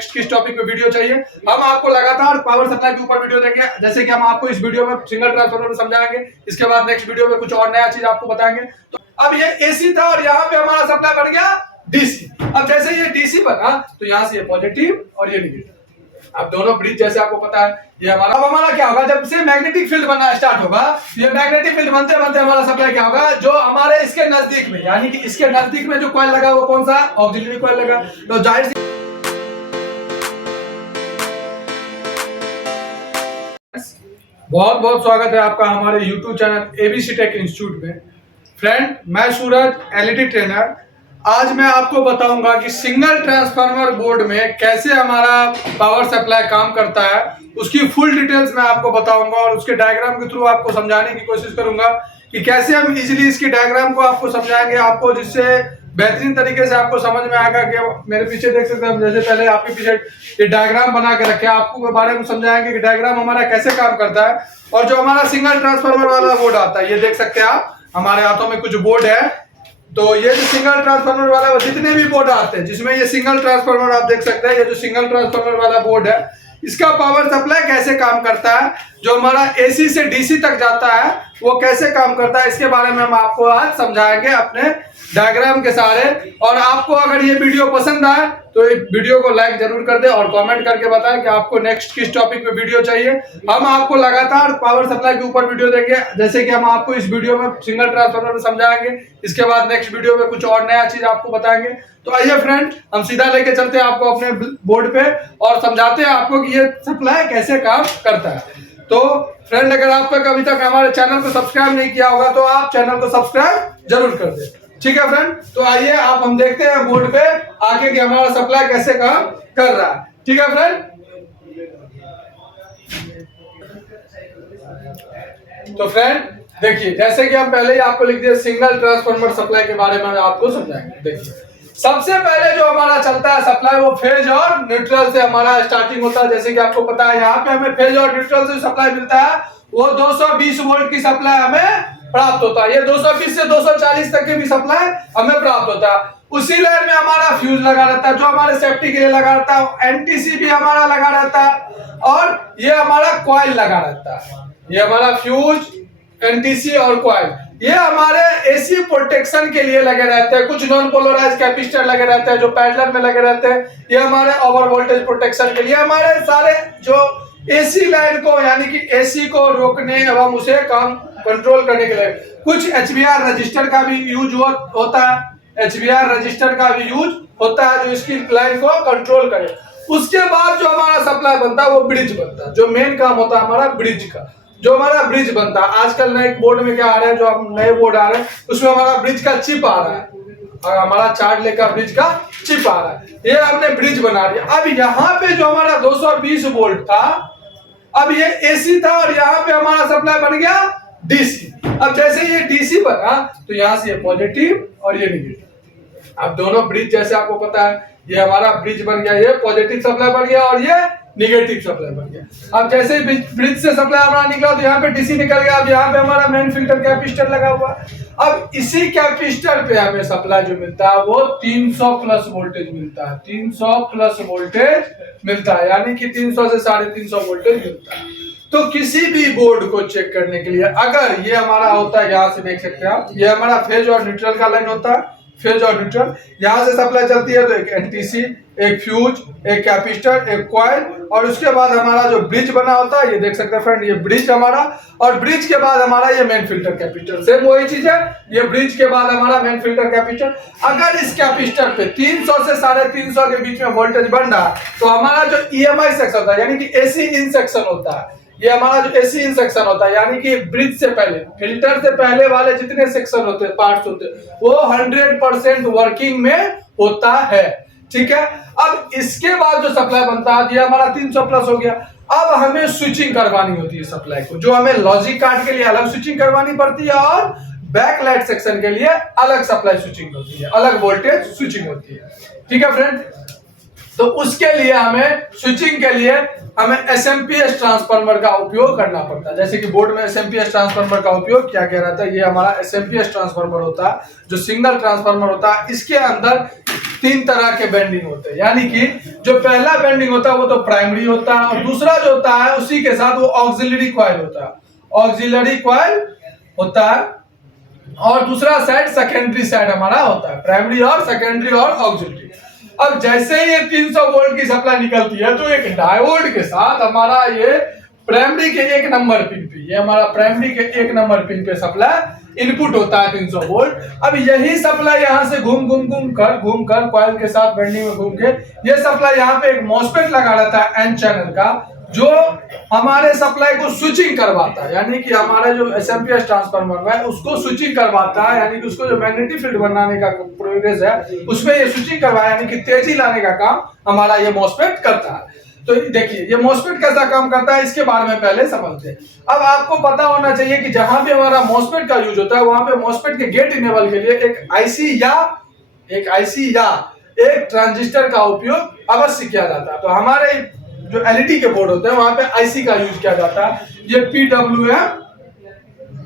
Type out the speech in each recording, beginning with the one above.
किस टॉपिक पे वीडियो चाहिए। हम आपको लगातार पावर सप्लाई के ऊपर वीडियो देंगे, जैसे कि हम आपको इस वीडियो में सिंगल ट्रांसफार्मर समझाएंगे, इसके बाद नेक्स्ट वीडियो में कुछ और नया चीज आपको बताएंगे। तो अब ये एसी था और यहाँ पे हमारा सप्लाई बन गया डीसी। अब जैसे ये डीसी बना तो यहाँ से ये पॉजिटिव और ये नेगेटिव, अब दोनों ब्रिज जैसे आपको पता है ये हमारा। अब हमारा क्या होगा, जब से मैग्नेटिक फील्ड बनना स्टार्ट होगा, ये मैग्नेटिक फील्ड बनते बनते हमारा सप्लाई क्या होगा, जो हमारे इसके नजदीक में, यानी कि इसके नजदीक में जो कॉइल लगा वो कौन सा, ऑक्सिलरी कॉइल लगा। तो जाहिर सी बहुत बहुत स्वागत है आपका हमारे YouTube channel ABC tech institute में। फ्रेंड, मैं सूरज एलईडी ट्रेनर। आज मैं आपको बताऊंगा कि सिंगल ट्रांसफार्मर बोर्ड में कैसे हमारा पावर सप्लाई काम करता है, उसकी फुल डिटेल्स मैं आपको बताऊंगा और उसके डायग्राम के थ्रू आपको समझाने की कोशिश करूंगा कि कैसे हम इजीली इसकी डायग्राम को आपको समझाएंगे आपको, जिससे बेहतरीन तरीके से आपको समझ में आएगा। कि मेरे पीछे देख सकते हैं, जैसे पहले आपके पीछे ये डायग्राम बना के रखे, आपको के बारे में समझाएंगे कि डायग्राम हमारा कैसे काम करता है। और जो हमारा सिंगल ट्रांसफार्मर वाला बोर्ड आता है, ये देख सकते हैं आप, हमारे हाथों में कुछ बोर्ड है। तो ये जो सिंगल ट्रांसफार्मर वाला, जितने भी बोर्ड आते हैं जिसमें ये सिंगल ट्रांसफार्मर आप देख सकते हैं, ये जो सिंगल ट्रांसफार्मर वाला बोर्ड है, इसका पावर सप्लाई कैसे काम करता है, जो हमारा एसी से डीसी तक जाता है वो कैसे काम करता है, इसके बारे में हम आपको आज समझाएंगे अपने डायग्राम के सहारे। और आपको अगर ये वीडियो पसंद आए तो इस वीडियो को लाइक जरूर कर दे और कमेंट करके बताएं कि आपको नेक्स्ट किस टॉपिक पे वीडियो चाहिए। हम आपको लगातार पावर सप्लाई के ऊपर वीडियो देंगे, जैसे कि हम आपको इस वीडियो में सिंगल ट्रांसफार्मर में समझाएंगे, इसके बाद नेक्स्ट वीडियो में कुछ और नया चीज आपको बताएंगे। तो आइए फ्रेंड, हम सीधा लेके चलते हैं आपको अपने बोर्ड पे और समझाते हैं आपको कि ये सप्लाई कैसे काम करता है। तो फ्रेंड, अगर आप तक अभी तक हमारे चैनल को सब्सक्राइब नहीं किया होगा तो आप चैनल को सब्सक्राइब जरूर कर दें, ठीक है फ्रेंड। तो आइए आप हम देखते हैं बोर्ड पे आके कि हमारा सप्लाई कैसे काम कर रहा है, ठीक है फ्रेंड। तो फ्रेंड देखिए, जैसे कि हम पहले ही आपको लिख दिए सिंगल ट्रांसफार्मर सप्लाई के बारे में आपको समझाएंगे। देखिए, सबसे पहले जो हमारा चलता है सप्लाई, वो फेज और न्यूट्रल से हमारा स्टार्टिंग होता है। जैसे कि आपको पता है, यहाँ पे हमें फेज और न्यूट्रल से सप्लाई मिलता है, वो 220 वोल्ट की सप्लाई हमें प्राप्त होता है। ये 220 से 240 तक की भी सप्लाई हमें प्राप्त होता है। उसी लाइन में हमारा फ्यूज लगा रहता है, जो हमारे सेफ्टी के लिए लगा रहता है। एनटीसी भी हमारा लगा रहता है और ये हमारा कॉइल लगा रहता है। ये हमारा फ्यूज, एनटीसी और कॉइल, ये हमारे एसी प्रोटेक्शन के लिए लगे रहते हैं। कुछ नॉन पोलराइज कैपेसिटर लगे रहते हैं जो पैरेलल में लगे रहते हैं, ये हमारे ओवर वोल्टेज प्रोटेक्शन के लिए। हमारे सारे जो एसी लाइन को, यानी कि एसी को रोकने एवं उसे काम कंट्रोल करने के लिए कुछ एचवीआर रजिस्टर का भी यूज होता है। एचवीआर रजिस्टर का भी यूज होता है जो इसकी लाइन को कंट्रोल करे। उसके बाद जो हमारा सप्लाई बनता है वो ब्रिज बनता है, जो मेन काम होता है हमारा ब्रिज का, जो हमारा ब्रिज बनता है। आजकल नए बोर्ड में क्या आ रहा है, जो हम नए बोर्ड आ रहे हैं उसमें हमारा ब्रिज का चिप आ रहा है और हमारा चार्ट लेकर ब्रिज का चिप आ रहा है। ये हमने ब्रिज बना दिया। अब यहाँ पे जो हमारा 220 वोल्ट था, अब ये एसी था और यहाँ पे हमारा सप्लाई बन गया डीसी। अब जैसे ये डीसी बना तो यहाँ से ये पॉजिटिव और ये नेगेटिव, अब दोनों ब्रिज जैसे आपको पता है, ये हमारा ब्रिज बन गया, ये पॉजिटिव सप्लाई बन गया और ये निगेटिव सप्लाई बन गया। अब जैसे ब्रिज से सप्लाई हमारा निकला तो यहाँ पे डीसी निकल गया। अब यहाँ पे हमारा मेन फिल्टर कैपेसिटर लगा हुआ। अब इसी कैपेसिटर पे हमें सप्लाई जो मिलता है वो 300 प्लस वोल्टेज मिलता है। 300 प्लस वोल्टेज मिलता है, यानी कि 300 से 350 वोल्टेज मिलता है। तो किसी भी बोर्ड को चेक करने के लिए, अगर ये हमारा होता है, यहाँ से देख सकते हैं आप, ये हमारा फेज और न्यूट्रल का लाइन होता है। फेज और न्यूट्रल, यहाँ से सप्लाई चलती है तो एक एनटीसी, एक फ्यूज, एक कैपेसिटर, एक कॉइल, और उसके बाद हमारा जो ब्रिज बना होता है, ये देख सकते हैं फ्रेंड, ये ब्रिज हमारा, और ब्रिज के बाद हमारा ये मेन फिल्टर कैपेसिटर। सेम वही चीज है, ये ब्रिज के बाद हमारा मेन फिल्टर कैपेसिटर। अगर इस कैपेसिटर पे 300 से 350 के बीच में वोल्टेज बन रहा है तो हमारा जो ईएमआई सेक्शन होता है, यानी कि एसी इन सेक्शन होता है, ये हमारा जो एसी इन सेक्शन होता है, यानी कि ब्रिज से पहले, फिल्टर से पहले वाले जितने सेक्शन होते हैं, पार्ट्स होते हैं, वो 100% वर्किंग में होता है, ठीक है। अब इसके बाद जो सप्लाई बनता है, ये हमारा 300 प्लस हो गया। अब हमें स्विचिंग करवानी होती है सप्लाई को, जो हमें लॉजिक कार्ड के लिए अलग स्विचिंग करवानी पड़ती है और बैक लाइट सेक्शन के लिए अलग सप्लाई स्विचिंग होती है, अलग वोल्टेज स्विचिंग होती है, ठीक है फ्रेंड। तो उसके लिए हमें स्विचिंग के लिए हमें एसएमपीएस ट्रांसफार्मर का उपयोग करना पड़ता है। जैसे कि बोर्ड में एसएमपीएस ट्रांसफार्मर का उपयोग क्या कह रहा था, ये हमारा एसएमपीएस ट्रांसफार्मर होता है जो सिंगल ट्रांसफार्मर होता है। इसके अंदर 3 तरह के बेंडिंग होते हैं, यानी कि जो पहला बेंडिंग होता है वो तो प्राइमरी होता है, और दूसरा जो होता है उसी के साथ वो ऑक्सिलरी कॉइल होता है, ऑक्सिलरी कॉइल होता है, और दूसरा साइड सेकेंडरी साइड हमारा होता है, प्राइमरी और सेकेंडरी और ऑक्सिलरी। अब जैसे ही ये 300 वोल्ट की सप्लाई निकलती है तो एक डायोड के साथ हमारा ये प्राइमरी के 1 नंबर पिन पे, ये हमारा प्राइमरी के 1 नंबर पिन पे सप्लाई इनपुट होता है 300 वोल्ट। अब यही सप्लाई यहाँ से घूम कर कॉइल के साथ बेंडिंग में घूम के ये सप्लाई यहाँ पे एक मॉसफेट लगा रहता है N चैनल का, जो हमारे सप्लाई को स्विचिंग करवाता है, यानी कि हमारा जो एसएमपीएस ट्रांसफार्मर है उसको स्विचिंग करवाता है, यानी कि उसको जो मैग्नेटिक फील्ड बनाने का प्रोग्रेस है उसमें ये स्विचिंग करवाया, यानी कि तेजी लाने का काम हमारा ये मॉसफेट करता है। तो देखिए ये मॉसफेट कैसा काम करता है इसके बारे में पहले समझते हैं। अब आपको पता होना चाहिए कि जहां भी हमारा मॉसफेट का यूज होता है वहां पे मॉसफेट के गेट इनेबल के लिए एक आईसी या एक ट्रांजिस्टर का उपयोग अवश्य किया जाता है। तो हमारे जो एलईडी के बोर्ड होते हैं वहां पे आईसी का यूज किया जाता है। ये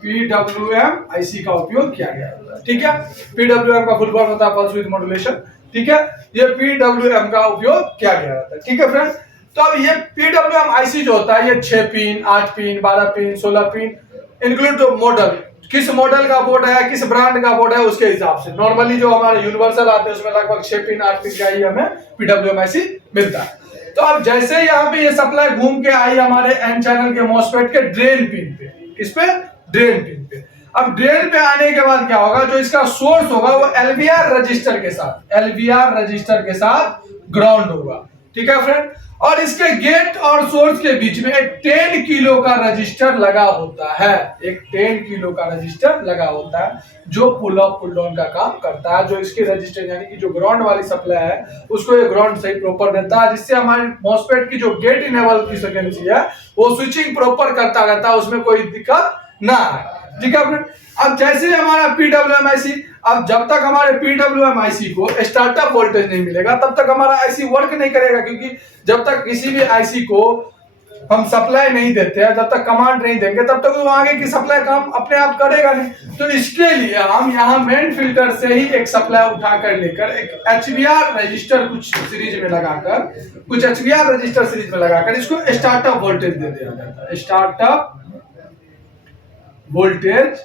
पीडब्ल्यूएम आईसी का उपयोग किया गया है, ठीक है। पीडब्ल्यूएम का फुल फॉर्म होता है पल्स विद मॉड्यूलेशन, ठीक है। ये पीडब्ल्यूएम का उपयोग किया गया है, ठीक है फ्रेंड्स। तो अब ये पीडब्ल्यूएम आईसी जो होता है ये 6 pin, 8 pin, 12 pin, 16 pin include model, किस मॉडल का बोर्ड है, किस ब्रांड का बोर्ड है उसके हिसाब से। नॉर्मली जो हमारे यूनिवर्सल आते हैं उसमें लगभग 6 पिन 8 पिन का ही हमें पीडब्ल्यूएम आईसी मिलता है। तो अब जैसे यहाँ पे ये सप्लाई घूम के आई हमारे एन चैनल के मॉसफेट के ड्रेन पिन पे, किस पे, ड्रेन पिन पे। अब ड्रेन पे आने के बाद क्या होगा, जो इसका सोर्स होगा वो एलवीआर रजिस्टर के साथ ग्राउंड होगा, ठीक है फ्रेंड। और इसके गेट और सोर्स के बीच में एक 10 किलो का रजिस्टर लगा होता है, एक 10 किलो का रजिस्टर लगा होता है जो पुल अप पुल डाउन का काम करता है। जो इसकी रजिस्टर यानी कि जो ग्राउंड वाली सप्लाई है उसको ये ग्राउंड सही प्रॉपर देता है, जिससे हमारे मॉसफेट की जो गेट इनेबल की फ्रीक्वेंसी है वो स्विचिंग प्रॉपर करता रहता है, उसमें कोई दिक्कत ना आए, ठीक है फ्रेंड। अब जैसे हमारा पीडब्ल्यूएम आईसी, अब जब तक हमारे पीडब्ल्यूएम आईसी को स्टार्टअप वोल्टेज नहीं मिलेगा तब तक हमारा आईसी वर्क नहीं करेगा, क्योंकि जब तक किसी भी आईसी को हम सप्लाई नहीं देते हैं, जब तक कमांड नहीं देंगे तब तक वो आगे की सप्लाई काम अपने आप करेगा नहीं। तो इसके लिए हम यहाँ मेन फिल्टर से ही एक सप्लाई उठाकर लेकर एक एचवीआर रजिस्टर कुछ सीरीज में लगाकर इसको स्टार्टअप वोल्टेज दे दिया जाता है, स्टार्टअप वोल्टेज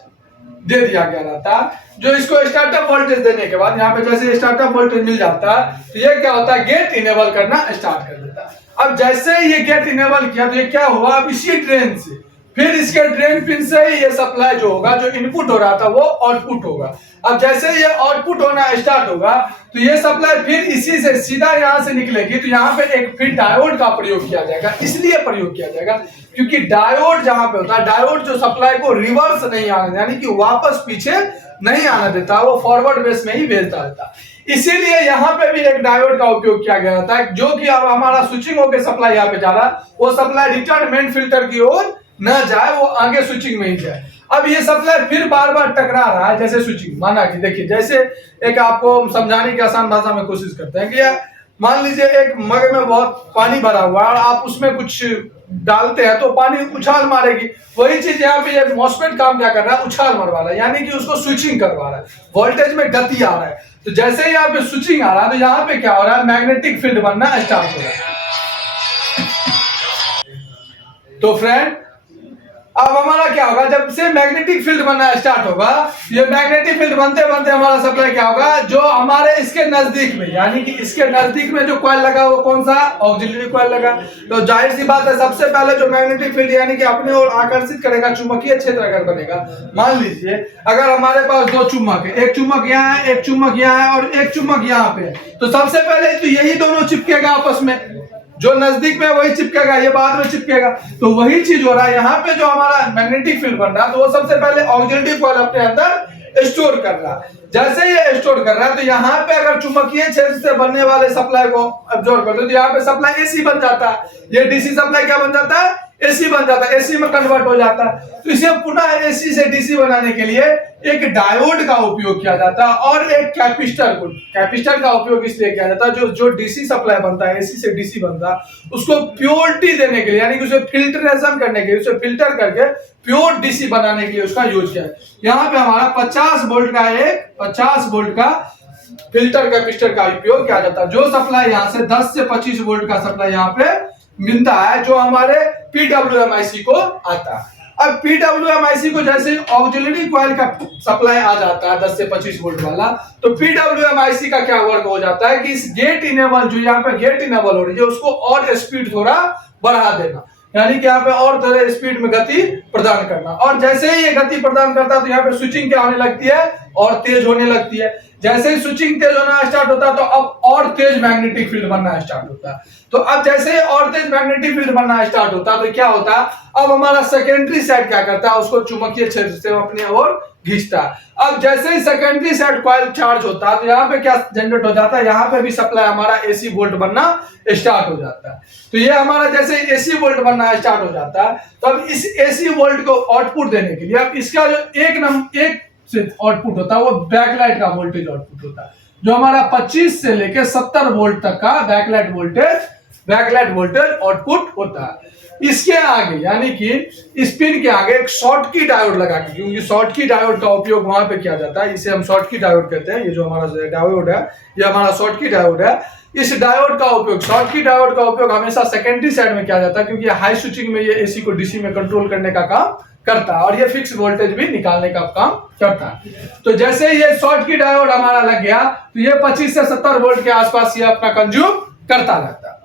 दे दिया गया रहता है। जो इसको स्टार्टअप वोल्टेज देने के बाद यहाँ पे जैसे स्टार्टअप वोल्टेज मिल जाता है तो ये क्या होता है, गेट इनेबल करना स्टार्ट कर देता है। अब जैसे ही ये गेट इनेबल किया तो ये क्या हुआ, अब इसी ड्रेन से फिर इसके ड्रेन पिन से ही ये सप्लाई जो होगा, जो इनपुट हो रहा था वो आउटपुट होगा। अब जैसे ये आउटपुट होना स्टार्ट होगा तो ये सप्लाई फिर इसी से सीधा यहाँ से निकलेगी, तो यहाँ पे एक फिर डायोड का प्रयोग किया जाएगा। इसलिए प्रयोग किया जाएगा क्योंकि डायोड जहां पे होता है, डायोड जो सप्लाई को रिवर्स नहीं आने यानी कि वापस पीछे नहीं आने देता, वो फॉरवर्ड बेस में ही भेजता रहता। इसीलिए यहाँ पे भी एक डायोड का उपयोग किया गया था, जो कि अब हमारा स्विचिंग होकर सप्लाई यहाँ पे जा रहा है, वो सप्लाई रिटर्न मेन फिल्टर की ओर न जाए, वो आगे स्विचिंग में ही जाए। अब ये सप्लाई फिर बार बार टकरा रहा है, जैसे स्विचिंग माना कि देखिए, जैसे एक आपको समझाने की आसान भाषा में कोशिश करते हैं कि मान लीजिए एक मग में बहुत पानी भरा हुआ है और आप उसमें कुछ डालते हैं तो पानी उछाल मारेगी। वही चीज यहाँ पे ये मॉसफेट काम क्या कर रहा है, उछाल मरवा रहा है, यानी कि उसको स्विचिंग करवा रहा है, वोल्टेज में गति आ रहा है। तो जैसे ही यहाँ पे स्विचिंग आ रहा है तो यहाँ पे क्या हो रहा है, मैग्नेटिक फील्ड बनना स्टार्ट हो रहा है। तो फ्रेंड अब हमारा क्या होगा, जब से मैग्नेटिक फील्ड बनना स्टार्ट होगा, ये मैग्नेटिक फील्ड बनते बनते हमारा सप्लाई क्या होगा, जो हमारे इसके नजदीक में यानी कि इसके नजदीक में जो कॉइल लगा वो कौन सा, ऑक्सिलरी कॉइल लगा। तो जाहिर सी बात है, सबसे पहले जो मैग्नेटिक फील्ड यानी कि अपने ओर आकर्षित करेगा, चुंबकीय क्षेत्र अगर बनेगा, मान लीजिए अगर हमारे पास 2 चुम्बक है, एक चुम्बक यहाँ है, एक चुम्बक यहाँ है और एक चुम्बक यहाँ पे, तो सबसे पहले तो यही दोनों चिपकेगा आपस में, जो नजदीक में वही चिपकेगा, ये बाद में चिपकेगा। तो वही चीज हो रहा है यहाँ पे, जो हमारा मैग्नेटिक फील्ड बन रहा है तो वो सबसे पहले ऑक्सिलरी कॉइल अपने अंदर स्टोर कर रहा है। जैसे ये स्टोर कर रहा है तो यहाँ पे अगर चुंबकीय क्षेत्र से बनने वाले सप्लाई को अब्जॉर्ब कर दो तो यहाँ पे सप्लाई एसी बन जाता है, ये डीसी सप्लाई क्या बन जाता है, एसी बन जाता है, एसी में कन्वर्ट हो जाता है। तो इसे पुनः एसी से डीसी बनाने के लिए एक डायोड का उपयोग किया जाता है और एक कैपेसिटर का उपयोग इसलिए किया जाता है जो डीसी सप्लाई बनता है, एसी से डीसी बनता है, उसको प्योरिटी देने के लिए, यानी कि उसे फिल्ट्रेशन करने के लिए, उसे फिल्टर करके प्योर डीसी बनाने के लिए उसका यूज किया है। यहाँ पे हमारा 50 वोल्ट का फिल्टर कैपेसिटर का उपयोग किया जाता है। जो सप्लाई यहाँ से 10 से 25 वोल्ट का सप्लाई यहाँ पे मिलता है, जो हमारे पीडब्ल्यूएमआईसी को आता है। अब पीडब्ल्यूएमआईसी को जैसे ऑक्सिलरी कॉइल का सप्लाई आ जाता है 10 से 25 वोल्ट वाला, तो पीडब्ल्यूएमआईसी का क्या वर्क हो जाता है कि इस गेट इनेबल, जो यहाँ पे गेट इनेबल हो रही है, उसको और स्पीड थोड़ा बढ़ा देना, यानी कि यहाँ पे और थोड़ा स्पीड में गति प्रदान करना। और जैसे ही ये गति प्रदान करता है तो यहाँ पे स्विचिंग क्या होने लगती है, और तेज होने लगती है। जैसे ही स्विचिंग तेज होना स्टार्ट होता है तो अब और तेज मैग्नेटिक फील्ड बनना स्टार्ट होता है। तो अब जैसे ही और तेज मैग्नेटिक फील्ड बनना स्टार्ट होता है तो क्या होता है, अब हमारा सेकेंडरी साइड क्या करता है, उसको चुंबकीय क्षेत्र से अपनी ओर खींचता है। अब जैसे ही सेकेंडरी साइड कॉइल चार्ज होता है तो यहाँ पे क्या जनरेट हो जाता है, यहाँ पे भी सप्लाई हमारा एसी वोल्ट बनना स्टार्ट हो जाता है। तो ये हमारा जैसे एसी वोल्ट बनना स्टार्ट हो जाता है, तो अब इस एसी वोल्ट को आउटपुट देने के लिए अब इसका जो एक से आउटपुट होता है वो बैकलाइट का वोल्टेज आउटपुट होता है, जो हमारा 25 से लेकर 70 वोल्ट तक का बैकलाइट वोल्टेज आउटपुट होता है। इसके आगे यानी कि स्पिन के आगे एक शॉर्टकी डायोड लगा के, क्योंकि शॉर्टकी डायोड का उपयोग वहां पे किया जाता है, इसे हम शॉर्टकी डायोड कहते हैं। ये जो हमारा डायोड है ये हमारा शॉर्टकी डायोड है। इस डायोड का उपयोग, शॉर्टकी डायोड का उपयोग हमेशा सेकेंडरी साइड में किया जाता है, क्योंकि हाई स्विचिंग में ये एसी को डीसी में कंट्रोल करने का काम करता है और ये फिक्स वोल्टेज भी निकालने का काम करता है। तो जैसे ये शॉर्टकी डायोड हमारा लग गया तो ये 25 से 70 वोल्ट के आसपास ये अपना कंज्यूम करता रहता है।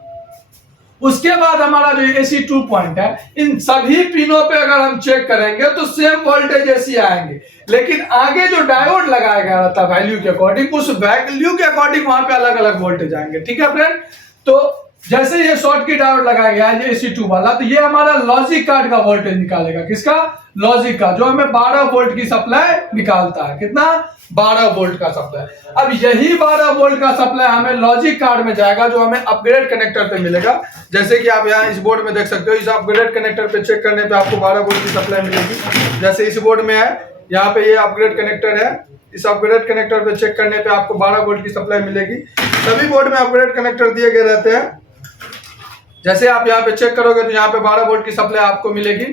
उसके बाद हमारा जो एसी 2 पॉइंट है, इन सभी पिनों पे अगर हम चेक करेंगे तो सेम वोल्टेज एसी आएंगे, लेकिन आगे जो डायोड लगाया गया रहता है वैल्यू के अकॉर्डिंग, उस वैल्यू के अकॉर्डिंग वहां पे अलग अलग वोल्टेज आएंगे। ठीक है फ्रेंड, तो जैसे ये शॉर्टकी डायोड लगाया गया है एसी 2 वाला, तो ये हमारा लॉजिक कार्ड का वोल्टेज निकालेगा। किसका? लॉजिक का, जो हमें 12 वोल्ट की सप्लाई निकालता है। कितना? 12 वोल्ट का सप्लाई। अब यही 12 वोल्ट का सप्लाई हमें लॉजिक कार्ड में जाएगा, जो हमें अपग्रेड कनेक्टर पे मिलेगा। जैसे कि आप यहाँ इस बोर्ड में देख सकते हो, इस अपग्रेड कनेक्टर पे चेक करने पे आपको 12 वोल्ट की सप्लाई मिलेगी। जैसे इस बोर्ड में है, यहाँ पे ये अपग्रेड कनेक्टर है, इस अपग्रेड कनेक्टर पे चेक करने पे आपको 12 वोल्ट की सप्लाई मिलेगी। सभी बोर्ड में अपग्रेड कनेक्टर दिए गए रहते हैं। जैसे आप यहाँ पे चेक करोगे तो यहाँ पे 12 वोल्ट की सप्लाई आपको मिलेगी,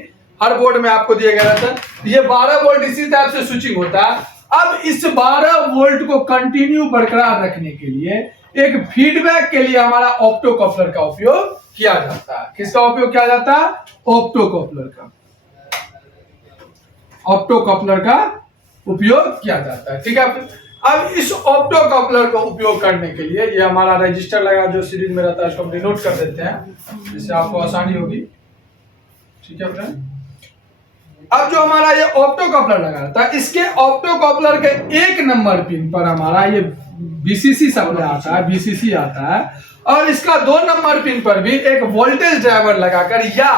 हर बोर्ड में आपको दिया गया रहता है। ये 12 वोल्ट इसी टाइप से स्विचिंग होता है। अब इस 12 वोल्ट को कंटिन्यू बरकरार रखने के लिए एक फीडबैक के लिए हमारा ऑप्टोकपलर का उपयोग किया जाता है। किसका उपयोग किया जाता है? ऑप्टोकपलर का उपयोग किया जाता है। ठीक है, अब इस ऑप्टोकपलर का उपयोग करने के लिए ये हमारा रजिस्टर लगा जो सीरीज में रहता है, इसको हम डिनोट कर देते हैं जिससे आपको आसानी होगी। ठीक है फ्रेंड, अब जो हमारा ये ऑप्टोकपलर लगा था, इसके ऑप्टोकपलर के 1 नंबर पिन पर हमारा ये बीसीसी सप्लाई आता है, बीसीसी आता है, और इसका 2 नंबर पिन पर भी एक वोल्टेज ड्राइवर लगाकर या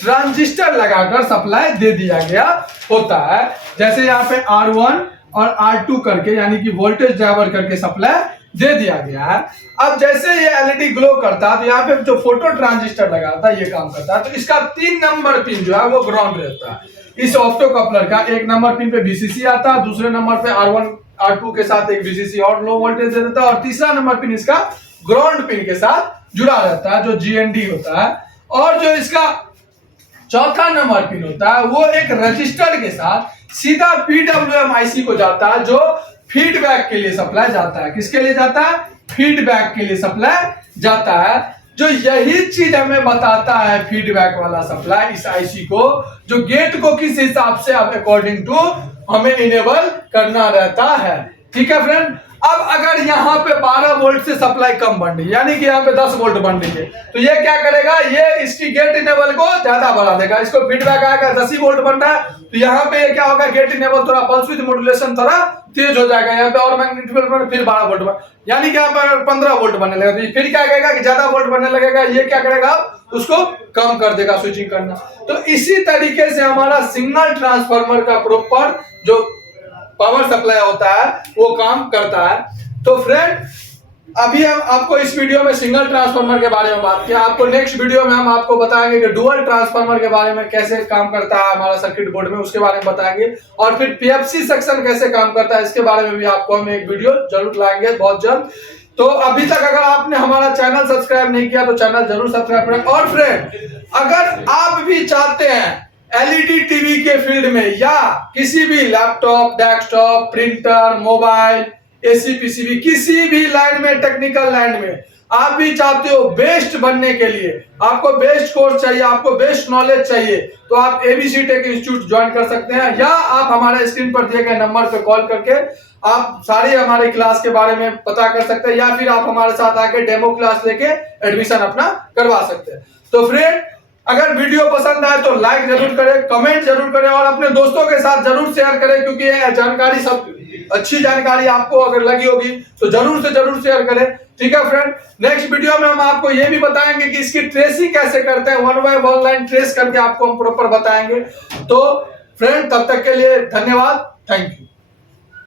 ट्रांजिस्टर लगाकर सप्लाई दे दिया गया होता है। जैसे यहाँ पे R1 और R2 करके, यानी कि वोल्टेज ड्राइवर करके सप्लाई दे दिया गया है। अब जैसे ये एलईडी ग्लो करता है तो यहाँ पे जो फोटो ट्रांजिस्टर लगा था ये काम करता है। तो इसका 3 नंबर पिन जो है वो ग्राउंड रहता है। इस ऑप्टोकपलर का 1 नंबर पिन पे बीसीसी आता है, दूसरे नंबर पे R1 R2 के साथ एक बीसीसी और लो वोल्टेज दे देता है, और तीसरा नंबर पिन इसका ग्राउंड पिन के साथ जुड़ा रहता है जो GND होता है। और जो इसका चौथा नंबर पिन होता है वो एक रजिस्टर के साथ सीधा पीडब्ल्यूएमआईसी को जाता है, जो फीडबैक के लिए सप्लाई जाता है। किसके लिए जाता है? फीडबैक के लिए सप्लाई जाता है। जो यही चीज हमें बताता है फीडबैक वाला सप्लाई इस आईसी को, जो गेट को किस हिसाब से अब अकॉर्डिंग टू हमें इनेबल करना रहता है। ठीक है फ्रेंड, अब अगर यहाँ पे 12 वोल्ट से सप्लाई कम बन रही है, यानी कि यहाँ पे 10 वोल्ट बन रही है, तो ये क्या करेगा, ये इसकी गेट इनेबल को ज्यादा बढ़ा देगा। इसको फीडबैक आएगा 10 वोल्ट बन रहा है, तो यहाँ पे क्या होगा, गेट इनेबल थोड़ा पल्स विद मॉड्यूलेशन थोड़ा तेज हो जाएगा, यहाँ पे और मैग्नेटिक फील्ड फिर 12 वोल्ट बन, यानी कि यहाँ पर 15 वोल्ट बनने लगेगा। तो फिर क्या कहेगा कि ज्यादा वोल्ट बनने लगेगा, ये क्या करेगा, उसको कम कर देगा स्विचिंग करना। तो इसी तरीके से हमारा सिग्नल ट्रांसफार्मर का प्रॉपर जो पावर सप्लाई होता है वो काम करता है। तो फ्रेंड, अभी हम आपको इस वीडियो में सिंगल ट्रांसफार्मर के बारे में बात किया। आपको नेक्स्ट वीडियो में हम आपको बताएंगे कि डुअल ट्रांसफार्मर के बारे में कैसे काम करता है हमारा सर्किट बोर्ड में, उसके बारे में बताएंगे। और फिर पीएफसी सेक्शन कैसे काम करता है इसके बारे में भी आपको हम एक वीडियो जरूर लाएंगे बहुत जल्द। तो अभी तक अगर आपने हमारा चैनल सब्सक्राइब नहीं किया तो चैनल जरूर सब्सक्राइब करें। और फ्रेंड, अगर आप भी चाहते हैं एलईडी टीवी के फील्ड में या किसी भी laptop, desktop, printer, mobile, AC, PCB, किसी भी लाइन में, टेक्निकल लाइन में आप भी चाहते हो बेस्ट बनने के लिए, आपको बेस्ट कोर्स चाहिए, आपको बेस्ट नॉलेज चाहिए, तो आप एबीसी टेक इंस्टीट्यूट ज्वाइन कर सकते हैं। या आप हमारे स्क्रीन पर दिए गए नंबर पर कॉल करके आप सारी हमारे क्लास के बारे में पता कर सकते हैं, या फिर आप हमारे साथ आके डेमो क्लास लेके एडमिशन अपना करवा सकते हैं। तो फ्रेंड, अगर वीडियो पसंद आए तो लाइक जरूर करें, कमेंट जरूर करें और अपने दोस्तों के साथ जरूर शेयर करें, क्योंकि ये जानकारी सब अच्छी जानकारी आपको अगर लगी होगी तो जरूर से जरूर शेयर करें। ठीक है फ्रेंड, नेक्स्ट वीडियो में हम आपको ये भी बताएंगे कि इसकी ट्रेसिंग कैसे करते हैं, 1 बाय 1 लाइन ट्रेस करके आपको हम प्रॉपर बताएंगे। तो फ्रेंड, तब तक के लिए धन्यवाद, थैंक यू।